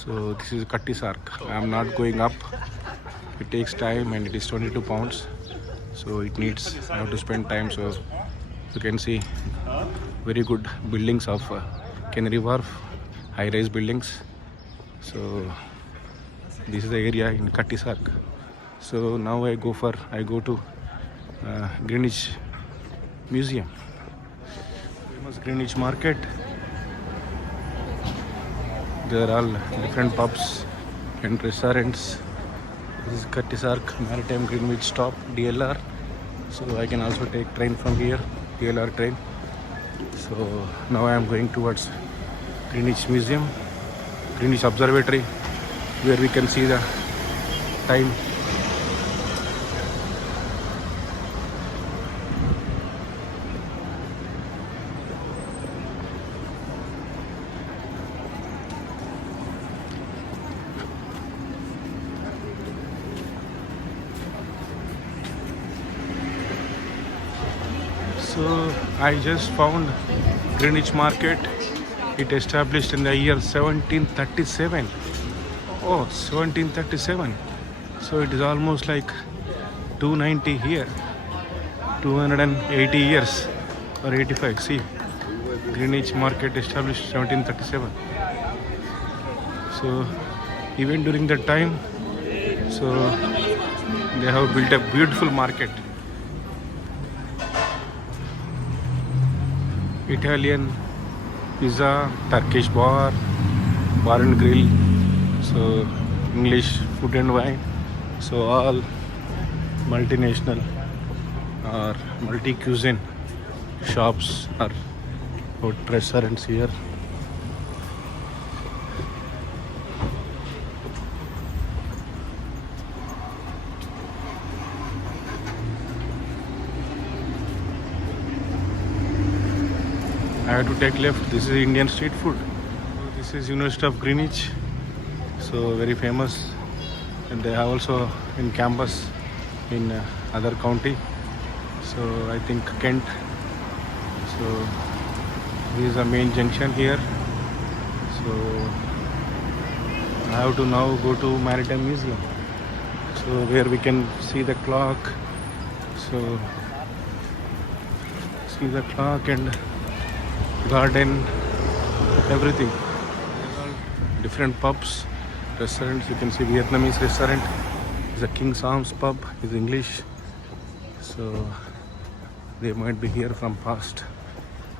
So this is Kattis Arc. I am not going up. It takes time and it is 22 pounds. So it needs, I have to spend time. So you can see very good buildings of Canary Wharf, high-rise buildings. So this is the area in Kattis Arc. So now I go to Greenwich Museum. Famous Greenwich Market. There are all different pubs and restaurants. This is Kattis Arc Maritime Greenwich stop DLR. So I can also take train from here, DLR train. So now I am going towards Greenwich Museum, Greenwich Observatory, where we can see the time. So I just found Greenwich Market. It established in the year 1737. Oh, 1737. So it is almost like 290 here. 280 years or 85. See, Greenwich Market established 1737. So even during that time, so they have built a beautiful market. Italian pizza, Turkish bar and grill, so English food and wine, so all multinational or multi-cuisine shops or restaurants here. I have to take left. This is Indian street food. This is University of Greenwich, so very famous, and they have also in campus in other county. So I think Kent. So this is the main junction here. So I have to now go to Maritime Museum. So where we can see the clock. So see the clock and garden, everything. Different pubs, restaurants. You can see Vietnamese restaurant. It's a King's Arms pub. Is English. So they might be here from past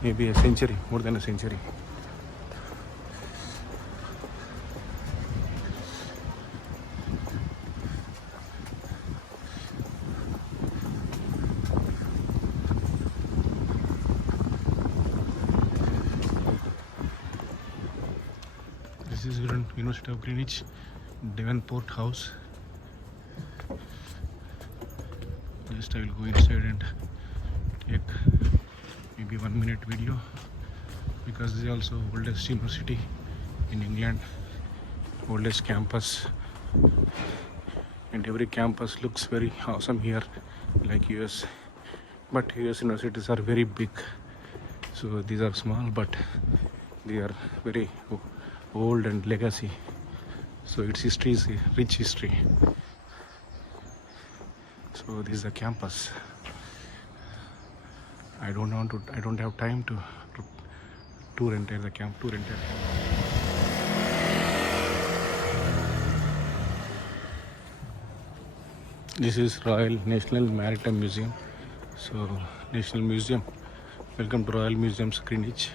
maybe a century, more than a century. This is University of Greenwich, Devonport House. Just I will go inside and take maybe 1 minute video, because this is also oldest university in England, oldest campus, and every campus looks very awesome here, like US. But US universities are very big, so these are small, but they are very old and legacy. So its history is a rich history. So this is the campus. I don't have time to tour entire the camp. This is Royal National Maritime Museum. So National Museum. Welcome to Royal Museums Greenwich.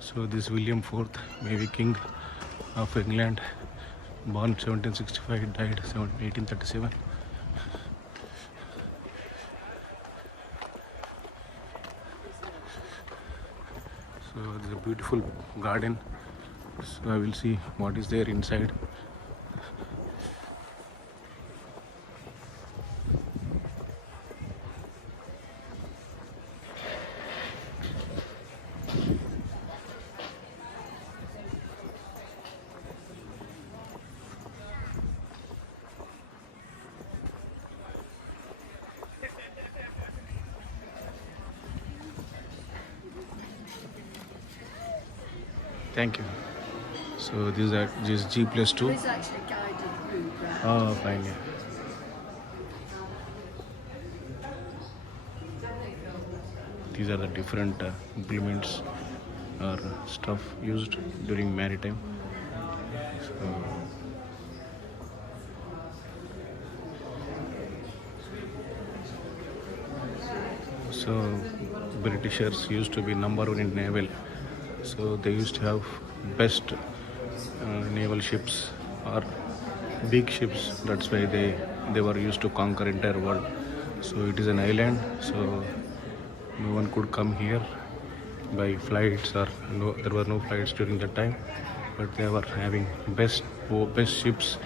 So this William IV, maybe King of England, born 1765, died 1837. So there's a beautiful garden. So I will see what is there inside. Thank you. So this G plus 2. It's actually a guided route round. Oh, fine. Yeah. These are the different implements or stuff used during maritime. So Britishers used to be number one in naval. So they used to have best naval ships or big ships. That's why they were used to conquer entire world. So it is an island. So no one could come here by flights or no, there were no flights during that time. But they were having best ships,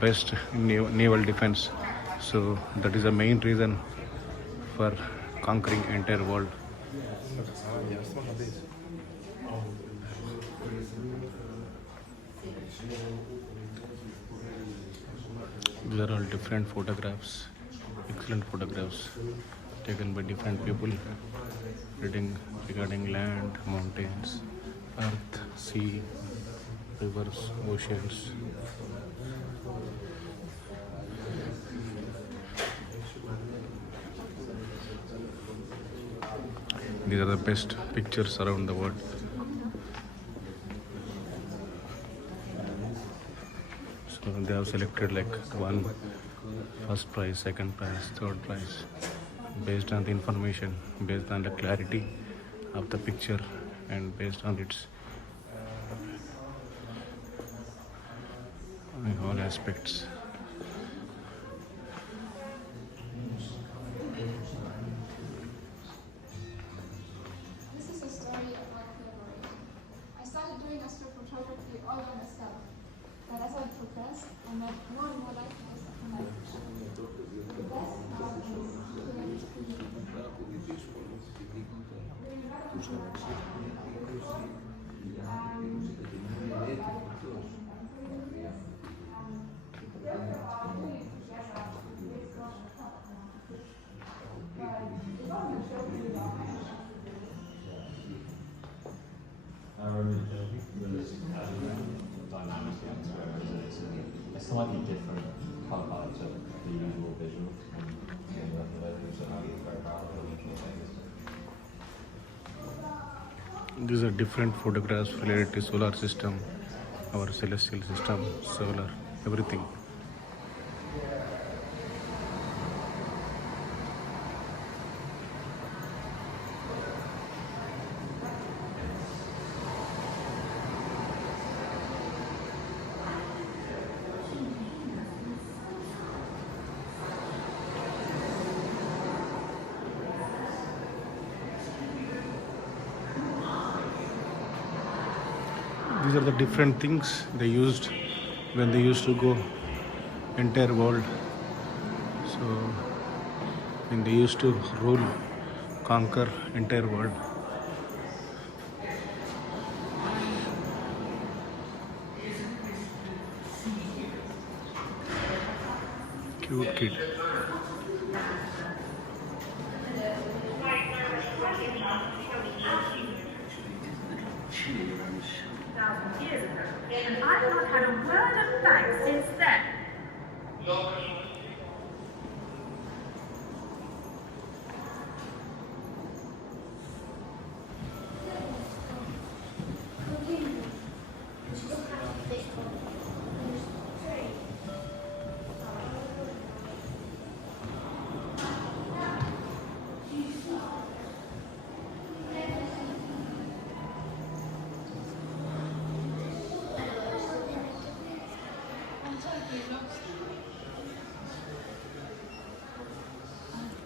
best naval defense. So that is the main reason for conquering entire world. These are all different photographs, excellent photographs taken by different people regarding land, mountains, earth, sea, rivers, oceans. These are the best pictures around the world. So they have selected like one first prize, second prize, third prize, based on the information, based on the clarity of the picture, and based on its all aspects. This is a story of my collaboration. I started doing astrophotography all by myself. But as I progressed, I met more and more lighthouse of my life. The best part is doing a slightly different cover to the usual visual. These are different photographs related to solar system, our celestial system, solar, everything. These are the different things they used when they used to go entire world. So when they used to rule, conquer entire world. Cute kid. Years ago, and I've not had a word of thanks since then.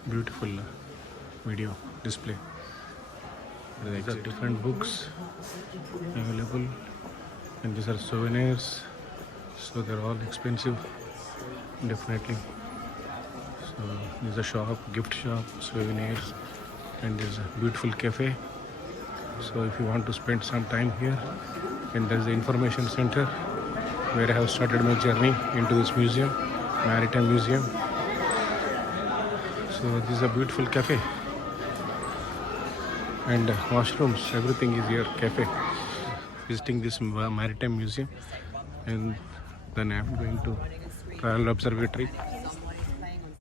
Beautiful video display. These are different books available, and these are souvenirs, so they're all expensive, definitely. So there's a shop, gift shop, souvenirs, and there's a beautiful cafe. So if you want to spend some time here, and there's the information center where I have started my journey into this museum, Maritime Museum. So this is a beautiful cafe, and washrooms, everything is here, cafe. visiting this maritime museum, and then I'm going to travel observatory.